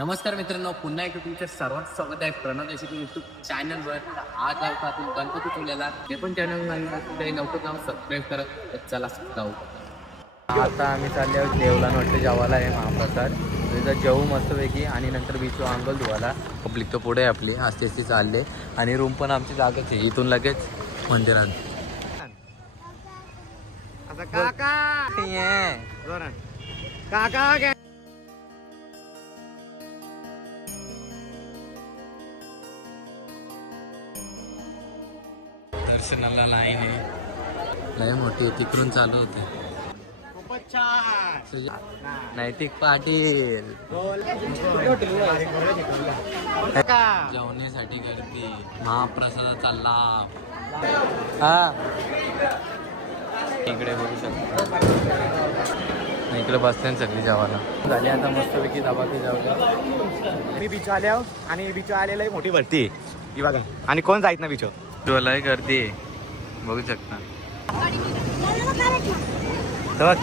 नमस्कार मित्रांनो, पुन्हा एकदा तुमचं सर्वांचं स्वागत आहे प्रणव देशमुख यूट्यूब चॅनलवर. आज आहोत आपण गणपती तुल्याला. ते पण चॅनल लवकर नाव सबस्क्राईब करा. चला जाऊ. आता आम्ही चालले आहोत देवला वाटतं जेवायला आहे महाप्रसाद. तिथं जेवू मस्तपैकी आणि नंतर बीचवर अंगल धुवायला. पब्लिक तर पुढे आहे आपली आस्ते आस्ते चालले आणि रूम पण आमची जागाच आहे. इथून लगेच मंदिरात. काका दर्शनाला लाईन आहे लय मोठी, तिकडून चालू होते. नैतिक पाटील जेवण्यासाठी गर्दी, महाप्रसादाचा लाभ. हा इकडे बघू शकतो, इकडे बसते सगळी जेवायला झाली. आता मस्तपैकी दबाकी जेवल्या. मी बीच आले आहो आणि बीच आलेला आहे मोठी भरती ही बघा. आणि कोण जायत ना बीच लय गर्दी आहे बघू शकता. बघ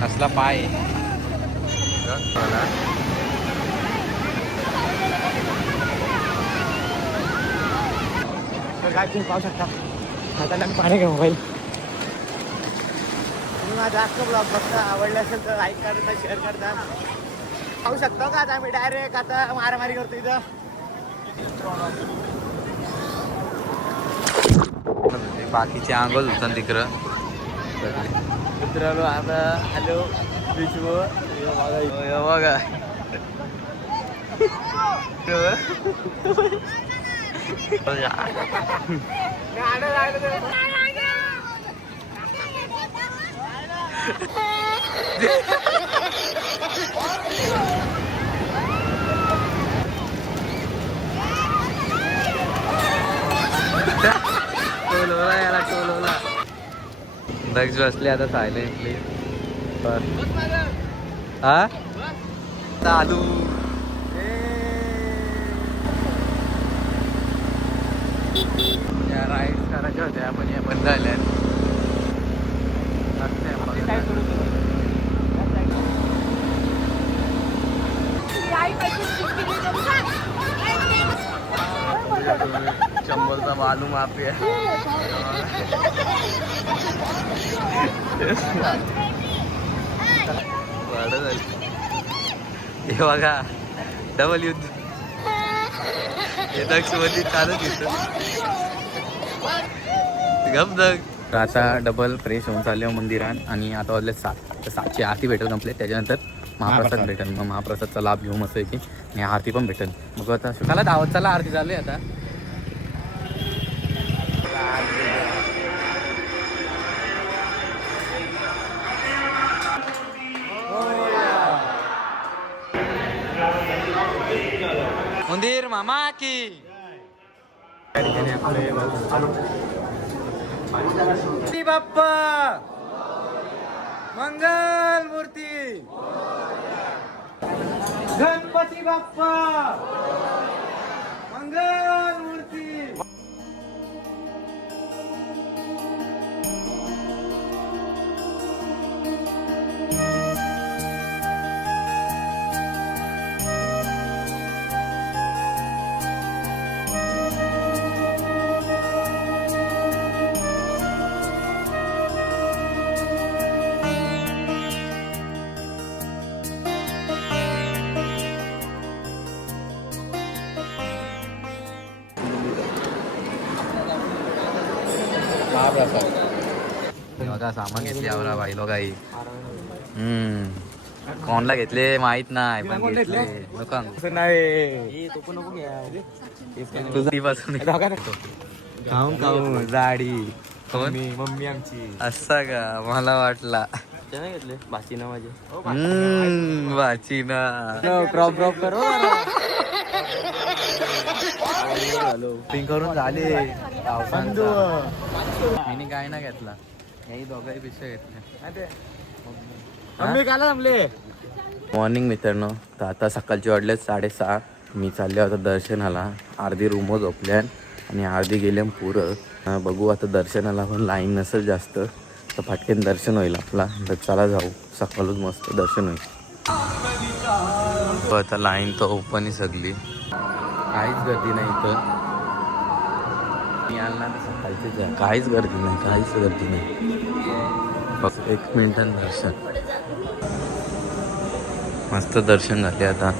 कसला पाय काय तुम्ही पाहू शकता. हाताला मी पाणी घ्या मोबाईल. तुम्ही माझा जास्त ब्लॉग बघता, आवडला असेल तर लाईक करता, शेअर करता. पाहू शकता का आता मी डायरेक्ट आता मारामारी करतो इथं. बाकीचे आंघोळ होतात तिकडं. मित्रांनो आता हॅलो बीचवर बघा. टोलवला याला टोलवला. दक्ष बसले आता सायलेंटली. हा चालू या राईड्स करायच्या होत्या पण या बंद झाल्या. चंबलचा बालू माफिया. हे बघा डबल युद्ध. हे दक्षवती चालत गप दग. आता डबल फ्रेश होऊन चालले मंदिरात आणि आता वाजले 7. तर 7ची आरती भेटेल कंप्लीट. त्याच्यानंतर महाप्रसाद भेटेल. मग महाप्रसादचा लाभ घेऊ मस्त की आणि आरती पण भेटेल. मग आता चला दावत चला आरती चालू आहे आता. मंदिर मामा की बाप्पा मंगल मूर्ती. गणपती बाप्पा मंगल मूर्ती. बघा सामान घेतले आवरा बाई लोकाई. कोणला घेतले माहित नाही पण घेतले. नाही तुझ्यापासून खाऊन खाऊन जाडी. कोण मम्मी आमची. असा का मला वाटला. घेतले बाची ना माझे. वाचिना क्रॉप क्रॉप करो. पिंक करून झाले. मी काय ना घेतला. हे दोघाही पिशव्या घेतल्या. मम्मी काला जमले. मॉर्निंग मित्रांनो. तर आता सकाळचे वाजले 6:30. मी चालले होता दर्शनाला. अर्धी रूमवर झोपल्या आणि अर्धी गेल्या पुरं. बघू आता दर्शनाला पण लाईन नसेल जास्त तर फाटकेन दर्शन होईल आपला. तर चला जाऊ, सकाळच मस्त दर्शन होईल. आता लाईन तर ओपन आहे सगळी, काहीच गर्दी नाही इथं. मी आला ना सकाळचीच आहे, काहीच गर्दी नाही, काहीच गर्दी नाही. फक्त 1 मिनिटात दर्शन, मस्त दर्शन झाले आता.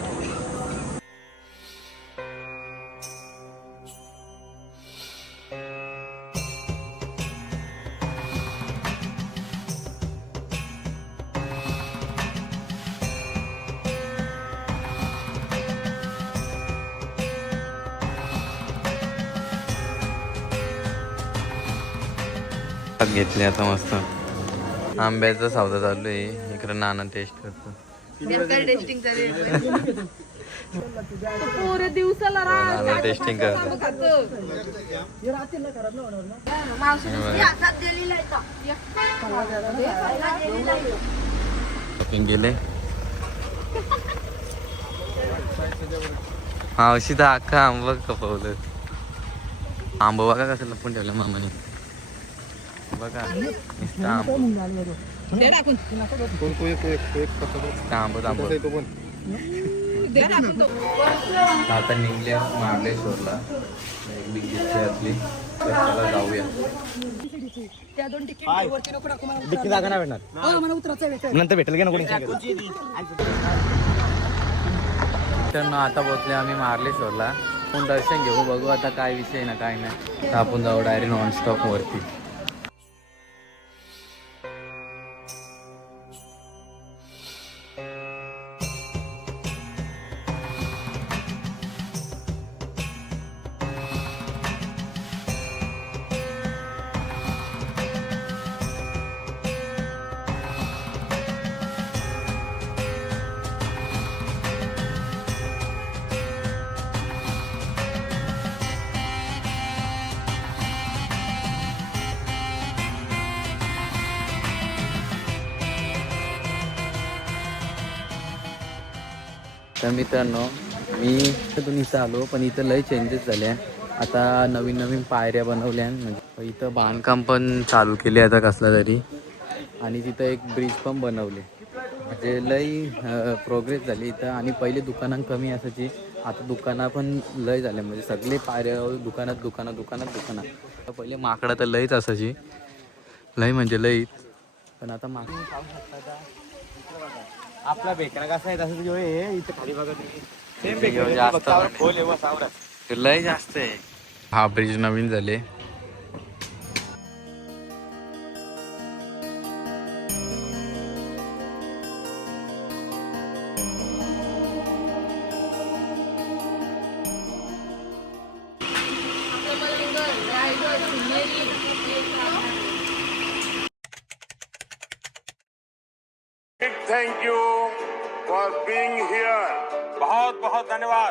घेतले आता मस्त. आंब्याचा सौदा चालू आहे इकडे. नाना टेस्ट करतो. नाना टेस्टिंग करतो. गेले मावशी तर अख्खा आंब खपवलं. आंब बघा कसं लपून ठेवलं मामाने. बघा आंब आता निघल्या महाबळेश्वरला. एक बिग घेतली त्याला जाऊया. जागा नाही भेटणार, नंतर भेटेल की नको. तर आता पोहोचले आम्ही महाबळेश्वरला. आपण दर्शन घेऊ, बघू आता काय विषय ना काय नाही. तर आपण जाऊ डायरेक्ट नॉनस्टॉप वरती. तर मित्रांनो, मी इथून इथं आलो, पण इथं लय चेंजेस झाले. आता नवीन नवीन पायऱ्या बनवल्या, म्हणजे इथं बांधकाम पण चालू केले आता कसला तरी. आणि तिथं एक ब्रिज पण बनवले, म्हणजे लय प्रोग्रेस झाली इथं. आणि पहिले दुकानं कमी असायची, आता दुकानं पण लय झाले, म्हणजे सगळे पायऱ्या दुकानात. पहिले माकडं तर लयच असायची, लय म्हणजे लय. पण आता आपला भेटणं कसं आहे तसं जो आहे इथं खाली बघा तुम्ही, लय जास्त आहे. हा ब्रिज नवीन झाले. Thank you for being here. बहुत बहुत धन्यवाद.